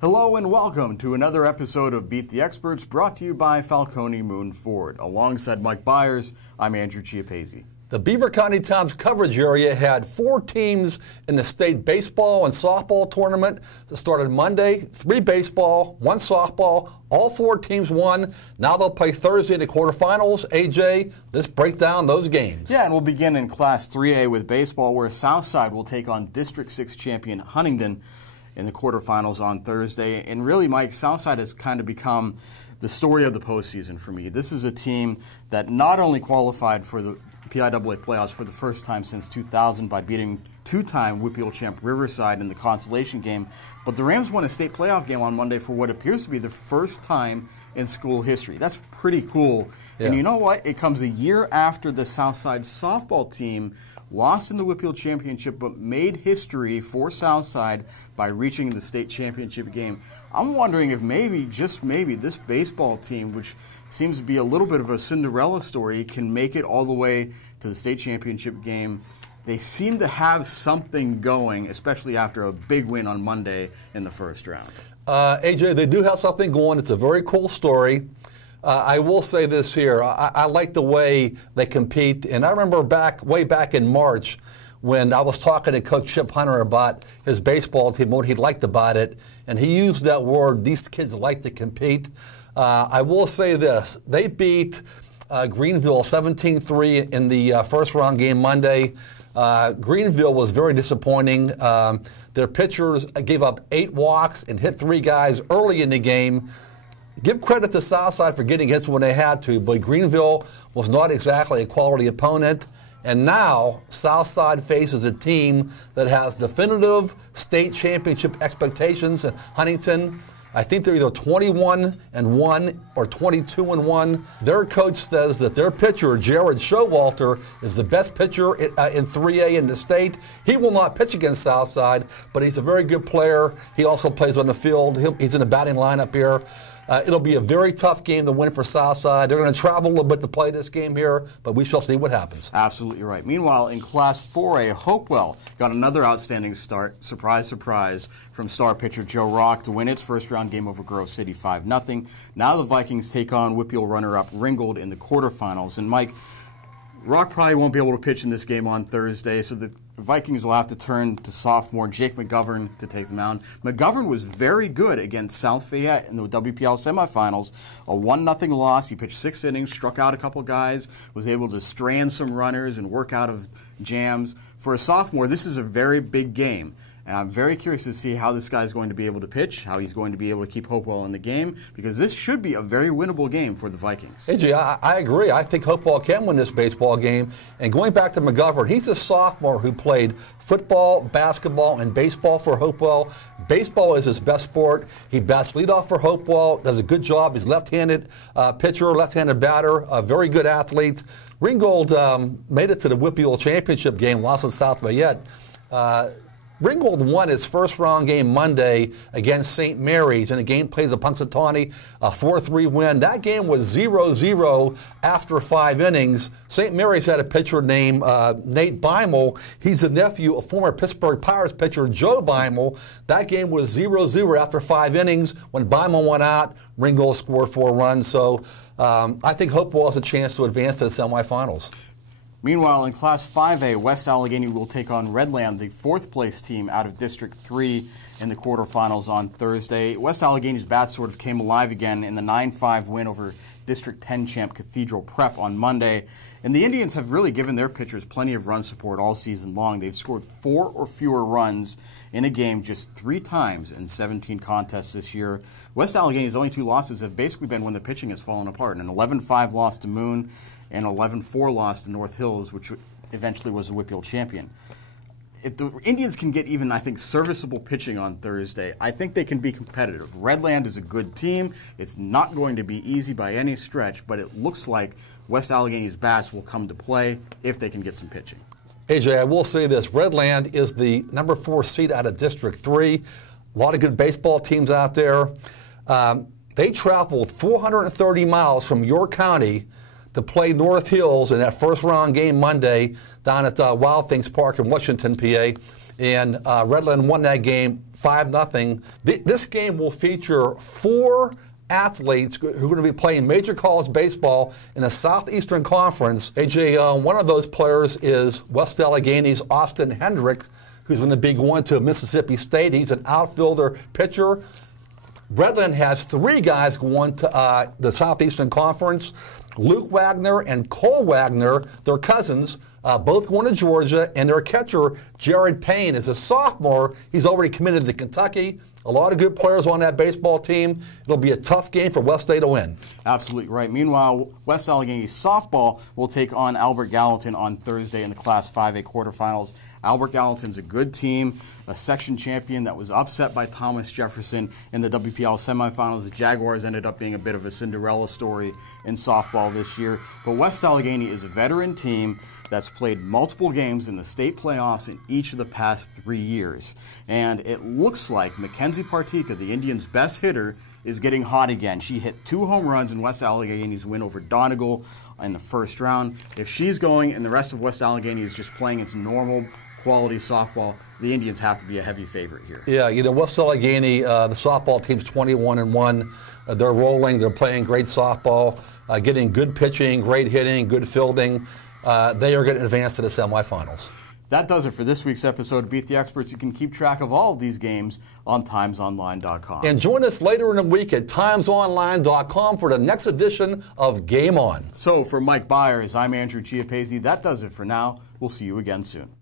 Hello and welcome to another episode of Beat the Experts, brought to you by Falcone Moon Ford. Alongside Mike Bires, I'm Andrew Chiappazzi. The Beaver County Times coverage area had 4 teams in the state baseball and softball tournament that started Monday. 3 baseball, 1 softball. All 4 teams won. Now they'll play Thursday in the quarterfinals. AJ, let's break down those games. Yeah, and we'll begin in Class 3A with baseball, where Southside will take on District 6 champion Huntington in the quarterfinals on Thursday. And really, Mike, Southside has kind of become the story of the postseason for me. This is a team that not only qualified for the PIAA playoffs for the first time since 2000 by beating 2-time WPIAL champ Riverside in the consolation game, but the Rams won a state playoff game on Monday for what appears to be the first time in school history. That's pretty cool. Yeah. And you know what? It comes a year after the Southside softball team lost in the WPIAL championship, but made history for Southside by reaching the state championship game. I'm wondering if maybe, just maybe, this baseball team, which seems to be a little bit of a Cinderella story, can make it all the way to the state championship game. They seem to have something going, especially after a big win on Monday in the first round. AJ, they do have something going. It's a very cool story. I will say this here. I like the way they compete. And I remember way back in March when I was talking to Coach Chip Hunter about his baseball team, what he liked about it. And he used that word, these kids like to compete. I will say this. They beat Greenville 17-3 in the first round game Monday. Greenville was very disappointing. Their pitchers gave up 8 walks and hit 3 guys early in the game. Give credit to Southside for getting hits when they had to, but Greenville was not exactly a quality opponent. And now Southside faces a team that has definitive state championship expectations in Huntington. I think they're either 21-1 or 22-1. Their coach says that their pitcher, Jared Showalter, is the best pitcher in 3A in the state. He will not pitch against Southside, but he's a very good player. He also plays on the field. He's in the batting lineup here. It'll be a very tough game to win for Southside. They're going to travel a little bit to play this game here, but we shall see what happens. Absolutely right. Meanwhile, in Class 4A, Hopewell got another outstanding start, surprise, surprise, from star pitcher Joe Rock to win its first-round game over Grove City 5-0. Now the Vikings take on WPIAL runner-up Ringgold in the quarterfinals. And, Mike, Rock probably won't be able to pitch in this game on Thursday, so the Vikings will have to turn to sophomore Jake McGovern to take the mound. McGovern was very good against South Fayette in the WPIAL semifinals. A 1-0 loss. He pitched 6 innings, struck out a couple guys, was able to strand some runners and work out of jams. For a sophomore, this is a very big game. And I'm very curious to see how this guy is going to be able to pitch, how he's going to be able to keep Hopewell in the game, because this should be a very winnable game for the Vikings. AJ, I agree. I think Hopewell can win this baseball game. And going back to McGovern, he's a sophomore who played football, basketball, and baseball for Hopewell. Baseball is his best sport. He bats leadoff for Hopewell, does a good job. He's left-handed pitcher, left-handed batter, a very good athlete. Ringgold made it to the WPIAL championship game, lost to South Fayette. Ringgold won its first-round game Monday against St. Mary's, and the game plays at Punxsutawney, a 4-3 win. That game was 0-0 after 5 innings. St. Mary's had a pitcher named Nate Beimel. He's the nephew of former Pittsburgh Pirates pitcher Joe Beimel. That game was 0-0 after 5 innings. When Beimel went out, Ringgold scored 4 runs. So I think Hopewell has a chance to advance to the semifinals. Meanwhile, in Class 5A, West Allegheny will take on Redland, the 4th-place team out of District 3 in the quarterfinals on Thursday. West Allegheny's bats sort of came alive again in the 9-5 win over District 10 champ Cathedral Prep on Monday. And the Indians have really given their pitchers plenty of run support all season long. They've scored 4 or fewer runs in a game just 3 times in 17 contests this year. West Allegheny's only 2 losses have basically been when the pitching has fallen apart. An 11-5 loss to Moon and 11-4 loss to North Hills, which eventually was the WPIAL champion. If the Indians can get even, I think, serviceable pitching on Thursday, I think they can be competitive. Redland is a good team. It's not going to be easy by any stretch, but it looks like West Allegheny's bats will come to play if they can get some pitching. AJ, I will say this. Redland is the number 4 seed out of District 3. A lot of good baseball teams out there. They traveled 430 miles from York County to play North Hills in that first-round game Monday down at Wild Things Park in Washington, PA. And Redland won that game 5-0. This game will feature 4 athletes who are going to be playing major college baseball in the Southeastern Conference. AJ, one of those players is West Allegheny's Austin Hendricks, who's going to be going to Mississippi State. He's an outfielder pitcher. Redland has 3 guys going to the Southeastern Conference. Luke Wagner and Cole Wagner, their cousins, both going to Georgia, and their catcher, Jared Payne, is a sophomore. He's already committed to Kentucky. A lot of good players on that baseball team. It'll be a tough game for West State to win. Absolutely right. Meanwhile, West Allegheny softball will take on Albert Gallatin on Thursday in the Class 5A quarterfinals. Albert Gallatin's a good team, a section champion that was upset by Thomas Jefferson in the WPL semifinals. The Jaguars ended up being a bit of a Cinderella story in softball this year. But West Allegheny is a veteran team that's played multiple games in the state playoffs in each of the past 3 years. And it looks like Mackenzie Partika, the Indians' best hitter, is getting hot again. She hit 2 home runs in West Allegheny's win over Donegal in the first round. If she's going and the rest of West Allegheny is just playing its normal quality softball, the Indians have to be a heavy favorite here. Yeah, you know, West Allegheny, the softball team's 21-1. They're rolling. They're playing great softball, getting good pitching, great hitting, good fielding. They are going to advance to the semifinals. That does it for this week's episode of Beat the Experts. You can keep track of all of these games on timesonline.com. And join us later in the week at timesonline.com for the next edition of Game On. So for Mike Bires, I'm Andrew Chiappazzi. That does it for now. We'll see you again soon.